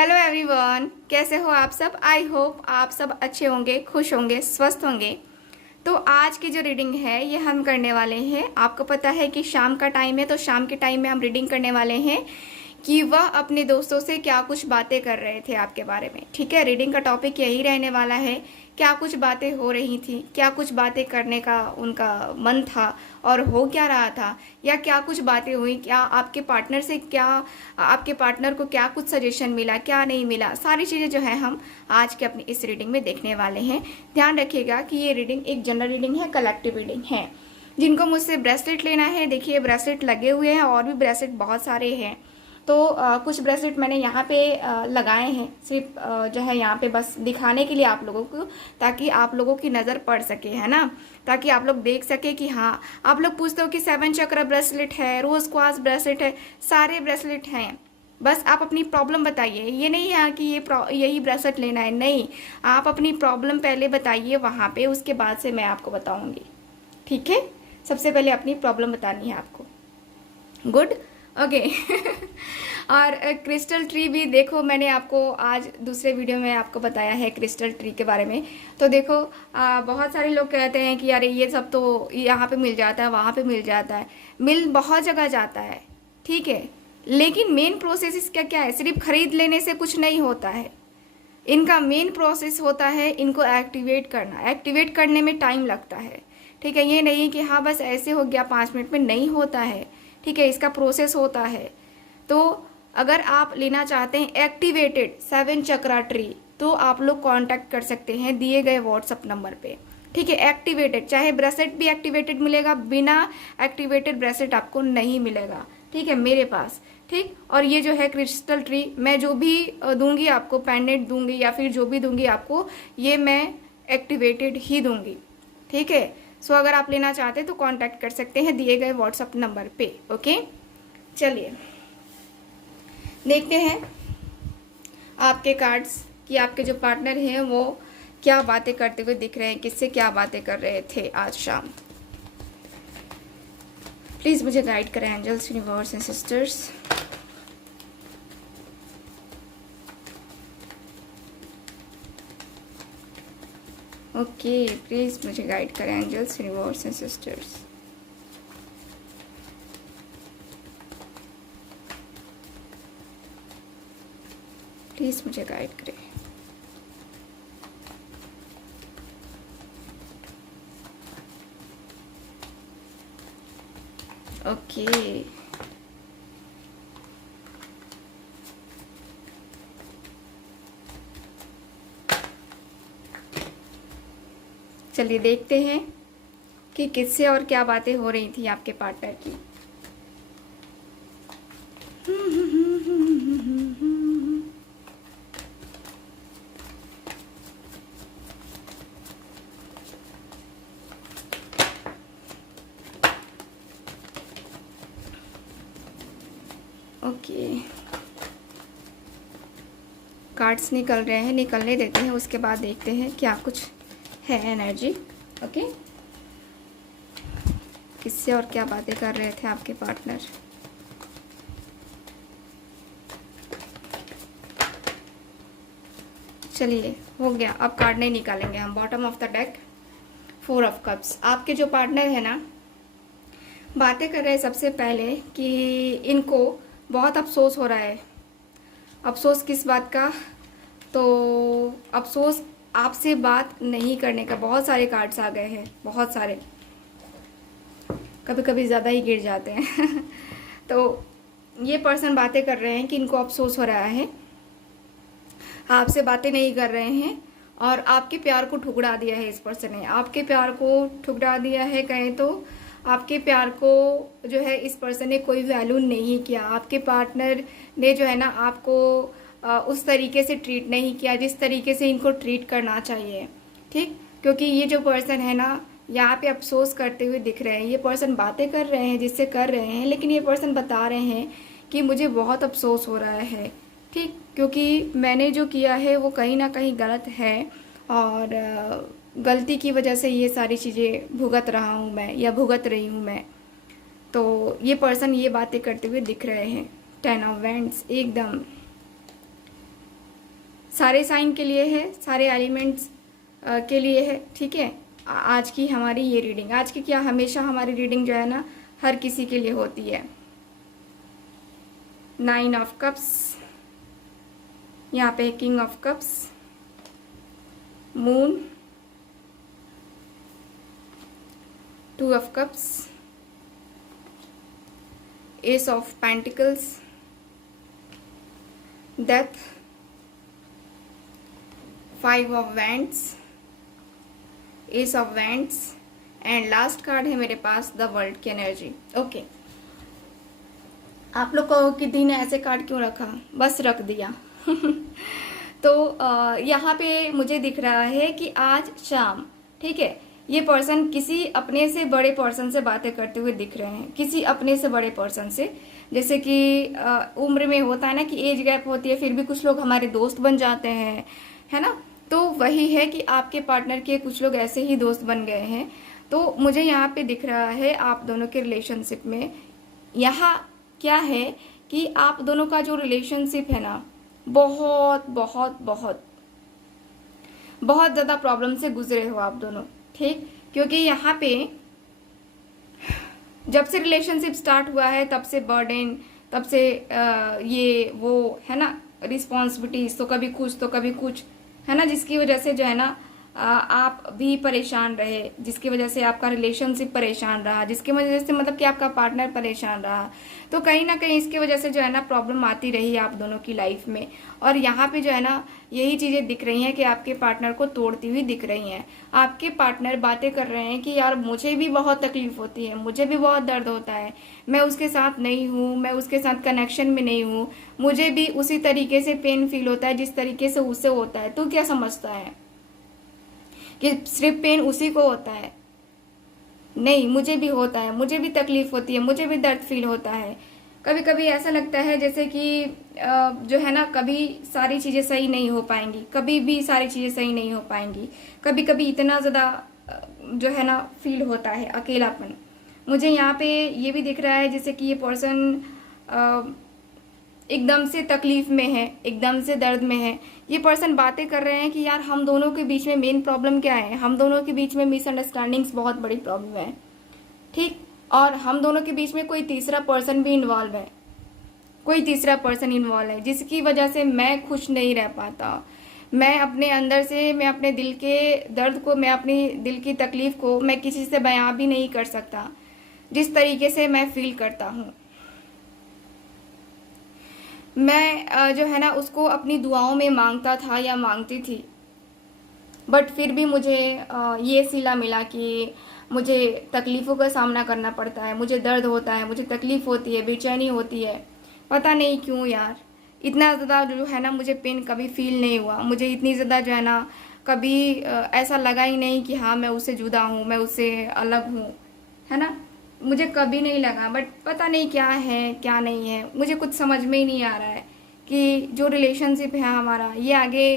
Hello everyone, कैसे हो आप सब। आई होप आप सब अच्छे होंगे, खुश होंगे, स्वस्थ होंगे। तो आज की जो रीडिंग है ये हम करने वाले हैं। आपको पता है कि शाम का टाइम है, तो शाम के टाइम में हम रीडिंग करने वाले हैं कि वह अपने दोस्तों से क्या कुछ बातें कर रहे थे आपके बारे में। ठीक है, रीडिंग का टॉपिक यही रहने वाला है, क्या कुछ बातें हो रही थी, क्या कुछ बातें करने का उनका मन था और हो क्या रहा था, या क्या कुछ बातें हुई, क्या आपके पार्टनर से क्या आपके पार्टनर को क्या कुछ सजेशन मिला, क्या नहीं मिला, सारी चीज़ें जो है हम आज के अपनी इस रीडिंग में देखने वाले हैं। ध्यान रखिएगा कि ये रीडिंग एक जनरल रीडिंग है, कलेक्टिव रीडिंग है। जिनको मुझसे ब्रेसलेट लेना है, देखिए ब्रेसलेट लगे हुए हैं और भी ब्रेसलेट बहुत सारे हैं। तो कुछ ब्रेसलेट मैंने यहाँ पे लगाए हैं, सिर्फ जो है यहाँ पे बस दिखाने के लिए आप लोगों को, ताकि आप लोगों की नज़र पड़ सके, है ना, ताकि आप लोग देख सके कि हाँ। आप लोग पूछते हो कि 7 चक्र ब्रेसलेट है, रोज क्वास ब्रेसलेट है, सारे ब्रेसलेट हैं। बस आप अपनी प्रॉब्लम बताइए, ये नहीं है कि यही ब्रेसलेट लेना है, नहीं। आप अपनी प्रॉब्लम पहले बताइए वहाँ पे, उसके बाद से मैं आपको बताऊँगी। ठीक है, सबसे पहले अपनी प्रॉब्लम बतानी है आपको। Good, okay. और क्रिस्टल ट्री भी देखो, मैंने आपको आज दूसरे वीडियो में आपको बताया है क्रिस्टल ट्री के बारे में। तो देखो बहुत सारे लोग कहते हैं कि यार ये सब तो यहाँ पे मिल जाता है, वहाँ पे मिल जाता है, मिल बहुत जगह जाता है, ठीक है। लेकिन मेन प्रोसेस इसका क्या है, सिर्फ खरीद लेने से कुछ नहीं होता है। इनका मेन प्रोसेस होता है इनको एक्टिवेट करना। एक्टिवेट करने में टाइम लगता है, ठीक है। ये नहीं कि हाँ बस ऐसे हो गया 5 मिनट में, नहीं होता है, ठीक है। इसका प्रोसेस होता है। तो अगर आप लेना चाहते हैं एक्टिवेटेड 7 चक्रा ट्री, तो आप लोग कांटेक्ट कर सकते हैं दिए गए व्हाट्सअप नंबर पे, ठीक है। एक्टिवेटेड, चाहे ब्रेसलेट भी एक्टिवेटेड मिलेगा, बिना एक्टिवेटेड ब्रेसलेट आपको नहीं मिलेगा, ठीक है, मेरे पास, ठीक। और ये जो है क्रिस्टल ट्री, मैं जो भी दूंगी आपको, पेंडेंट दूंगी या फिर जो भी दूंगी आपको, ये मैं एक्टिवेटेड ही दूंगी, ठीक है। सो अगर आप लेना चाहते हैं तो कांटेक्ट कर सकते हैं दिए गए व्हाट्सअप नंबर पे। ओके, चलिए देखते हैं आपके कार्ड्स कि आपके जो पार्टनर हैं वो क्या बातें करते हुए दिख रहे हैं, किससे क्या बातें कर रहे थे आज शाम। प्लीज़ मुझे गाइड करें angels, universe and sisters. Okay, please मुझे गाइड करें angels, universe and sisters. Please मुझे गाइड करें। ओके, चलिए देखते हैं कि किससे और क्या बातें हो रही थी आपके पार्टनर की। ओके, कार्ड्स निकल रहे हैं, निकलने देते हैं, उसके बाद देखते हैं क्या कुछ है एनर्जी। ओके, किससे और क्या बातें कर रहे थे आपके पार्टनर। चलिए हो गया, अब कार्ड नहीं निकालेंगे हम। Bottom of the deck 4 of cups. आपके जो पार्टनर है ना, बातें कर रहे हैं सबसे पहले कि इनको बहुत अफसोस हो रहा है। अफसोस किस बात का, तो अफसोस आपसे बात नहीं करने का। बहुत सारे कार्ड्स आ गए हैं, बहुत सारे, कभी कभी ज़्यादा ही गिर जाते हैं। तो ये पर्सन बातें कर रहे हैं कि इनको अफसोस हो रहा है, आपसे बातें नहीं कर रहे हैं और आपके प्यार को ठुकरा दिया है। इस पर्सन ने आपके प्यार को ठुकरा दिया है, कहें तो आपके प्यार को जो है इस पर्सन ने कोई वैल्यू नहीं किया। आपके पार्टनर ने जो है ना आपको उस तरीके से ट्रीट नहीं किया जिस तरीके से इनको ट्रीट करना चाहिए, ठीक। क्योंकि ये जो पर्सन है ना यहाँ पे अफसोस करते हुए दिख रहे हैं। ये पर्सन बातें कर रहे हैं जिससे कर रहे हैं, लेकिन ये पर्सन बता रहे हैं कि मुझे बहुत अफसोस हो रहा है, ठीक। क्योंकि मैंने जो किया है वो कहीं ना कहीं गलत है और गलती की वजह से ये सारी चीज़ें भुगत रहा हूँ मैं, या भुगत रही हूँ मैं। तो ये पर्सन ये बातें करते हुए दिख रहे हैं। 10 ऑफ वैंड्स एकदम सारे साइन के लिए है, सारे एलिमेंट्स के लिए है, ठीक है। आज की हमारी ये रीडिंग, आज की क्या, हमेशा हमारी रीडिंग जो है ना हर किसी के लिए होती है। 9 ऑफ कप्स, यहाँ पे king of cups, moon, 2 of cups, S of pentacles, death, 5 of wands, S of wands and last card है मेरे पास द वर्ल्ड की एनर्जी। ओके, आप लोग कहो कि दी ने ऐसे कार्ड क्यों रखा, बस रख दिया। तो यहाँ पे मुझे दिख रहा है कि आज शाम, ठीक है, ये पर्सन किसी अपने से बड़े पर्सन से बातें करते हुए दिख रहे हैं, किसी अपने से बड़े पर्सन से। जैसे कि उम्र में होता है ना कि एज गैप होती है, फिर भी कुछ लोग हमारे दोस्त बन जाते हैं, है ना। तो वही है कि आपके पार्टनर के कुछ लोग ऐसे ही दोस्त बन गए हैं। तो मुझे यहाँ पे दिख रहा है आप दोनों के रिलेशनशिप में, यहाँ क्या है कि आप दोनों का जो रिलेशनशिप है ना बहुत बहुत बहुत बहुत ज़्यादा प्रॉब्लम से गुजरे हो आप दोनों, ठीक। क्योंकि यहाँ पे जब से रिलेशनशिप स्टार्ट हुआ है तब से बर्डन, तब से ये वो है ना रिस्पॉन्सिबिलिटीज, तो कभी कुछ तो कभी कुछ, है ना, जिसकी वजह से जो है ना आप भी परेशान रहे, जिसकी वजह से आपका रिलेशनशिप परेशान रहा, जिसकी वजह से मतलब कि आपका पार्टनर परेशान रहा। तो कहीं ना कहीं इसकी वजह से जो है ना प्रॉब्लम आती रही आप दोनों की लाइफ में। और यहाँ पे जो है ना यही चीज़ें दिख रही हैं कि आपके पार्टनर को तोड़ती हुई दिख रही हैं। आपके पार्टनर बातें कर रहे हैं कि यार मुझे भी बहुत तकलीफ होती है, मुझे भी बहुत दर्द होता है, मैं उसके साथ नहीं हूँ, मैं उसके साथ कनेक्शन में नहीं हूँ, मुझे भी उसी तरीके से पेन फील होता है जिस तरीके से उससे होता है। तो क्या समझता है कि सिर्फ पेन उसी को होता है? नहीं, मुझे भी होता है, मुझे भी तकलीफ होती है, मुझे भी दर्द फील होता है। कभी कभी ऐसा लगता है जैसे कि जो है ना कभी सारी चीज़ें सही नहीं हो पाएंगी, कभी भी सारी चीज़ें सही नहीं हो पाएंगी। कभी कभी इतना ज़्यादा जो है ना फील होता है अकेलापन। मुझे यहाँ पे ये भी दिख रहा है जैसे कि ये पर्सन एकदम से तकलीफ में है, एकदम से दर्द में है। ये पर्सन बातें कर रहे हैं कि यार हम दोनों के बीच में मेन प्रॉब्लम क्या है, हम दोनों के बीच में मिसअंडरस्टैंडिंग्स बहुत बड़ी प्रॉब्लम है, ठीक। और हम दोनों के बीच में कोई तीसरा पर्सन भी इन्वॉल्व है, कोई तीसरा पर्सन इन्वॉल्व है जिसकी वजह से मैं खुश नहीं रह पाता। मैं अपने अंदर से, मैं अपने दिल के दर्द को, मैं अपनी दिल की तकलीफ को मैं किसी से बयां भी नहीं कर सकता जिस तरीके से मैं फील करता हूँ। मैं जो है ना उसको अपनी दुआओं में मांगता था या मांगती थी, बट फिर भी मुझे ये सिला मिला कि मुझे तकलीफ़ों का सामना करना पड़ता है, मुझे दर्द होता है, मुझे तकलीफ़ होती है, बेचैनी होती है। पता नहीं क्यों यार, इतना ज़्यादा जो है ना मुझे पेन कभी फील नहीं हुआ। मुझे इतनी ज़्यादा जो है ना कभी ऐसा लगा ही नहीं कि हाँ मैं उससे जुदा हूँ, मैं उससे अलग हूँ, है ना। मुझे कभी नहीं लगा, बट पता नहीं क्या है क्या नहीं है, मुझे कुछ समझ में ही नहीं आ रहा है कि जो रिलेशनशिप है हमारा ये आगे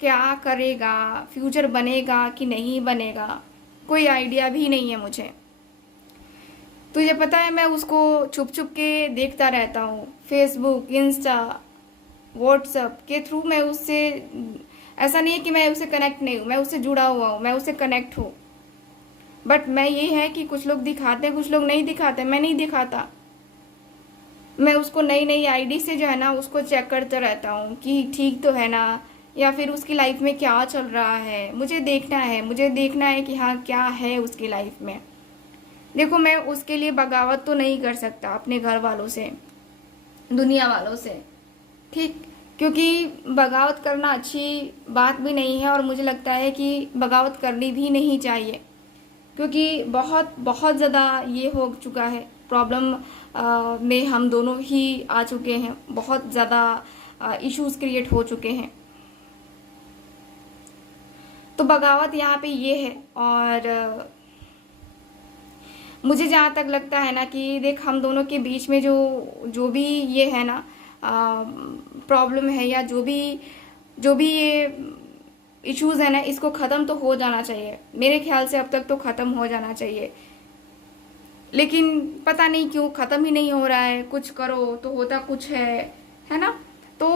क्या करेगा, फ्यूचर बनेगा कि नहीं बनेगा, कोई आइडिया भी नहीं है मुझे। तुझे पता है मैं उसको छुप छुप के देखता रहता हूँ, फेसबुक, इंस्टा, व्हाट्सएप के थ्रू मैं उससे, ऐसा नहीं है कि मैं उससे कनेक्ट नहीं हूँ, मैं उससे जुड़ा हुआ हूँ, मैं उससे कनेक्ट हूँ। बट मैं ये है कि कुछ लोग दिखाते हैं, कुछ लोग नहीं दिखाते, मैं नहीं दिखाता। मैं उसको नई नई आईडी से जो है ना उसको चेक करता रहता हूँ कि ठीक तो है ना, या फिर उसकी लाइफ में क्या चल रहा है। मुझे देखना है, मुझे देखना है कि हाँ क्या है उसकी लाइफ में। देखो मैं उसके लिए बगावत तो नहीं कर सकता अपने घर वालों से, दुनिया वालों से, ठीक, क्योंकि बगावत करना अच्छी बात भी नहीं है और मुझे लगता है कि बगावत करनी भी नहीं चाहिए, क्योंकि बहुत बहुत ज़्यादा ये हो चुका है प्रॉब्लम में हम दोनों ही आ चुके हैं, बहुत ज़्यादा इश्यूज़ क्रिएट हो चुके हैं। तो बगावत यहाँ पे ये है। और मुझे जहाँ तक लगता है ना कि देख हम दोनों के बीच में जो भी ये है ना प्रॉब्लम है, या जो भी ये इश्यूज़ है ना, इसको ख़त्म तो हो जाना चाहिए। मेरे ख्याल से अब तक तो ख़त्म हो जाना चाहिए, लेकिन पता नहीं क्यों ख़त्म ही नहीं हो रहा है। कुछ करो तो होता कुछ है ना। तो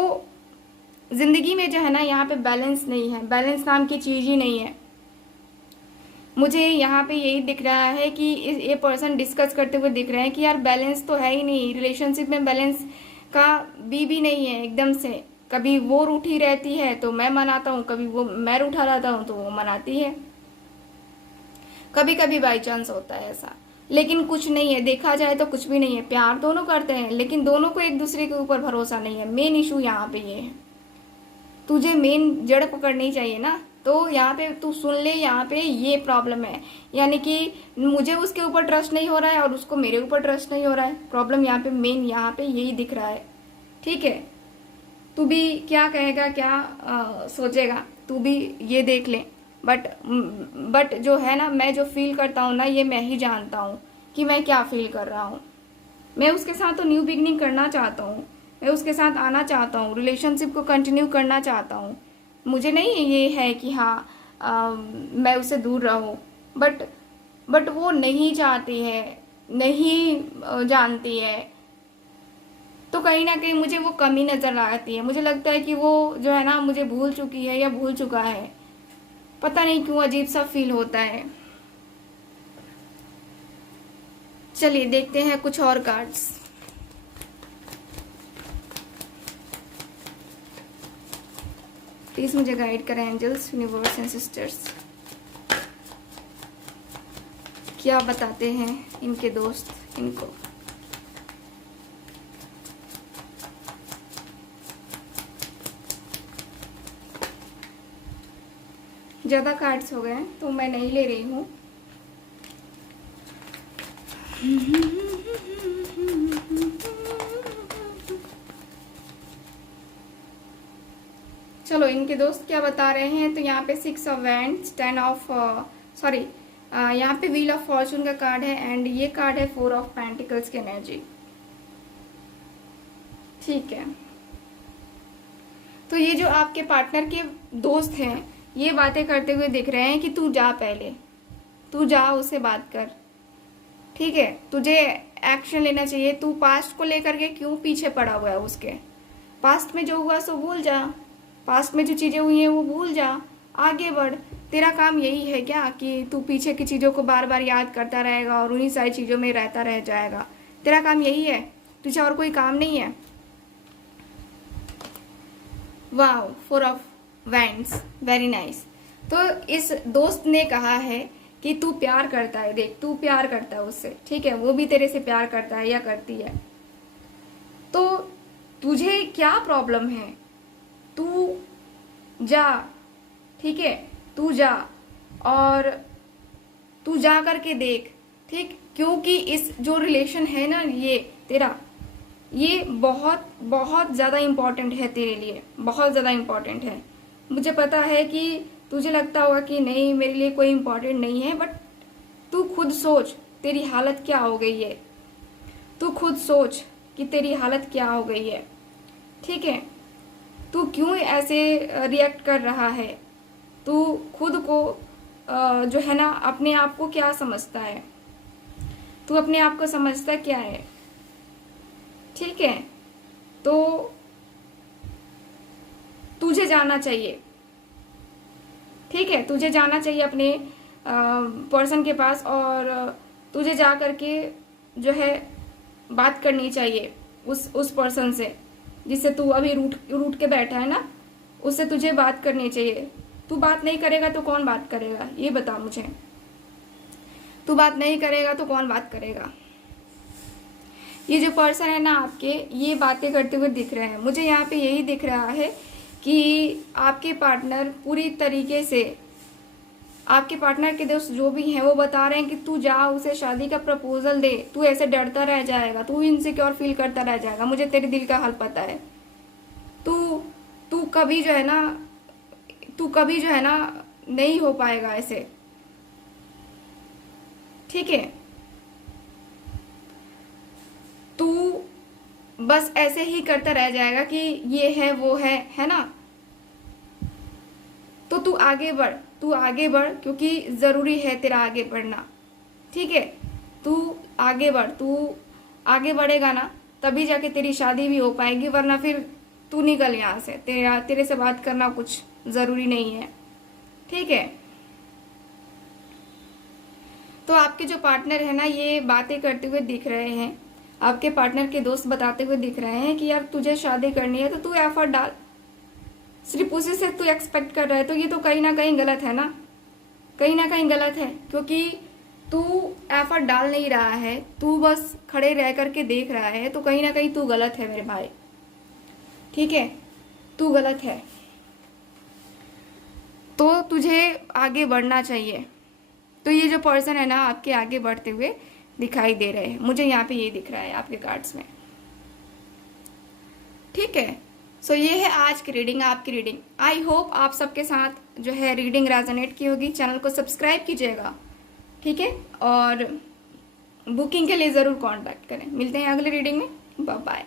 ज़िंदगी में जो है ना यहाँ पे बैलेंस नहीं है, बैलेंस नाम की चीज़ ही नहीं है। मुझे यहाँ पे यही दिख रहा है कि ये पर्सन डिस्कस करते हुए दिख रहे हैं कि यार बैलेंस तो है ही नहीं, रिलेशनशिप में बैलेंस का भी नहीं है एकदम से। कभी वो रूठी रहती है तो मैं मनाता हूँ, कभी वो मैं रूठा रहता हूँ तो वो मनाती है, कभी कभी बाई चांस होता है ऐसा, लेकिन कुछ नहीं है। देखा जाए तो कुछ भी नहीं है, प्यार दोनों करते हैं लेकिन दोनों को एक दूसरे के ऊपर भरोसा नहीं है। मेन इशू यहाँ पे ये है, तुझे मेन जड़ पकड़नी चाहिए ना, तो यहाँ पे तू सुन ले, यहाँ पे ये प्रॉब्लम है। यानी कि मुझे उसके ऊपर ट्रस्ट नहीं हो रहा है और उसको मेरे ऊपर ट्रस्ट नहीं हो रहा है। प्रॉब्लम यहाँ पे मेन यहाँ पे यही दिख रहा है। ठीक है, तू भी क्या कहेगा, क्या सोचेगा, तू भी ये देख ले। बट जो है ना, मैं जो फील करता हूँ ना, ये मैं ही जानता हूँ कि मैं क्या फील कर रहा हूँ। मैं उसके साथ तो न्यू बिगनिंग करना चाहता हूँ, मैं उसके साथ आना चाहता हूँ, रिलेशनशिप को कंटिन्यू करना चाहता हूँ। मुझे नहीं ये है कि हाँ मैं उससे दूर रहूँ, बट वो नहीं चाहती है, नहीं जानती है, तो कहीं ना कहीं मुझे वो कमी नज़र आती है। मुझे लगता है कि वो जो है ना मुझे भूल चुकी है या भूल चुका है, पता नहीं क्यों अजीब सा फील होता है। चलिए देखते हैं कुछ और कार्ड्स। प्लीज मुझे गाइड करें एंजल्स, यूनिवर्स एंड सिस्टर्स, क्या बताते हैं इनके दोस्त इनको। ज़्यादा कार्ड्स हो गए हैं तो मैं नहीं ले रही हूँ। चलो इनके दोस्त क्या बता रहे हैं। तो यहाँ पे 6 ऑफ वैंड्स, 10 ऑफ सॉरी यहाँ पे व्हील ऑफ फॉर्चून का कार्ड है एंड ये कार्ड है 4 ऑफ पेंटिकल्स की एनर्जी। ठीक है, तो ये जो आपके पार्टनर के दोस्त हैं ये बातें करते हुए दिख रहे हैं कि तू जा, पहले तू जा, उससे बात कर। ठीक है, तुझे एक्शन लेना चाहिए। तू पास्ट को लेकर के क्यों पीछे पड़ा हुआ है उसके? पास्ट में जो हुआ सो भूल जा, पास्ट में जो चीज़ें हुई हैं वो भूल जा, आगे बढ़। तेरा काम यही है क्या कि तू पीछे की चीज़ों को बार बार याद करता रहेगा और उन्हीं सारी चीज़ों में रहता रह जाएगा? तेरा काम यही है, तुझे और कोई काम नहीं है? वाह, 4 ऑफ वैंड्स, वेरी नाइस। तो इस दोस्त ने कहा है कि तू प्यार करता है, देख तू प्यार करता है उससे, ठीक है, वो भी तेरे से प्यार करता है या करती है। तो तुझे क्या प्रॉब्लम है? तू जा, ठीक है, तू जा और तू जा करके देख, ठीक, क्योंकि इस जो रिलेशन है ना ये तेरा, ये बहुत बहुत ज़्यादा इम्पॉर्टेंट है तेरे लिए, बहुत ज़्यादा इम्पॉर्टेंट है। मुझे पता है कि तुझे लगता होगा कि नहीं मेरे लिए कोई इम्पॉर्टेंट नहीं है, बट तू खुद सोच तेरी हालत क्या हो गई है। तू खुद सोच कि तेरी हालत क्या हो गई है, ठीक है। तू क्यों ऐसे रिएक्ट कर रहा है? तू खुद को जो है ना अपने आप को क्या समझता है? तू अपने आप को समझता क्या है? ठीक है, तो तुझे जाना चाहिए, ठीक है, तुझे जाना चाहिए अपने पर्सन के पास और तुझे जा करके जो है बात करनी चाहिए उस पर्सन से जिससे तू अभी रूठ के बैठा है ना, उससे तुझे बात करनी चाहिए। तू बात नहीं करेगा तो कौन बात करेगा, ये बता मुझे। तू बात नहीं करेगा तो कौन बात करेगा? ये जो पर्सन है ना आपके, ये बातें करते हुए दिख रहे हैं। मुझे यहाँ पे यही दिख रहा है कि आपके पार्टनर पूरी तरीके से, आपके पार्टनर के दोस्त जो भी हैं वो बता रहे हैं कि तू जा, उसे शादी का प्रपोजल दे। तू ऐसे डरता रह जाएगा, तू इनसिक्योर फील करता रह जाएगा। मुझे तेरे दिल का हाल पता है। तू कभी जो है ना, तू कभी जो है ना नहीं हो पाएगा ऐसे, ठीक है। तू बस ऐसे ही करता रह जाएगा कि ये है वो है ना। तो तू आगे बढ़, तू आगे बढ़, क्योंकि ज़रूरी है तेरा आगे बढ़ना, ठीक है। तू आगे बढ़, तू आगे बढ़ेगा ना तभी जाके तेरी शादी भी हो पाएगी, वरना फिर तू निकल यहाँ से, तेरे से बात करना कुछ ज़रूरी नहीं है, ठीक है। तो आपके जो पार्टनर है ना, ये बातें करते हुए दिख रहे हैं, आपके पार्टनर के दोस्त बताते हुए दिख रहे हैं कि यार तुझे शादी करनी है तो तू एफर्ट डाल। सिर्फ उसी से तू एक्सपेक्ट कर रहा है तो ये तो कहीं ना कहीं गलत है ना, कहीं ना कहीं गलत है, क्योंकि तू एफर्ट डाल नहीं रहा है, तू बस खड़े रह करके देख रहा है, तो कहीं ना कहीं तू गलत है मेरे भाई, ठीक है, तू गलत है। तो तुझे आगे बढ़ना चाहिए। तो ये जो पर्सन है ना आपके आगे बढ़ते हुए दिखाई दे रहे हैं, मुझे यहाँ पे ये दिख रहा है आपके कार्ड्स में, ठीक है। सो ये है आज की रीडिंग, आपकी रीडिंग। आई होप आप सबके साथ जो है रीडिंग रेजोनेट की होगी। चैनल को सब्सक्राइब कीजिएगा, ठीक है, और बुकिंग के लिए ज़रूर कांटेक्ट करें। मिलते हैं अगले रीडिंग में, बाय बाय।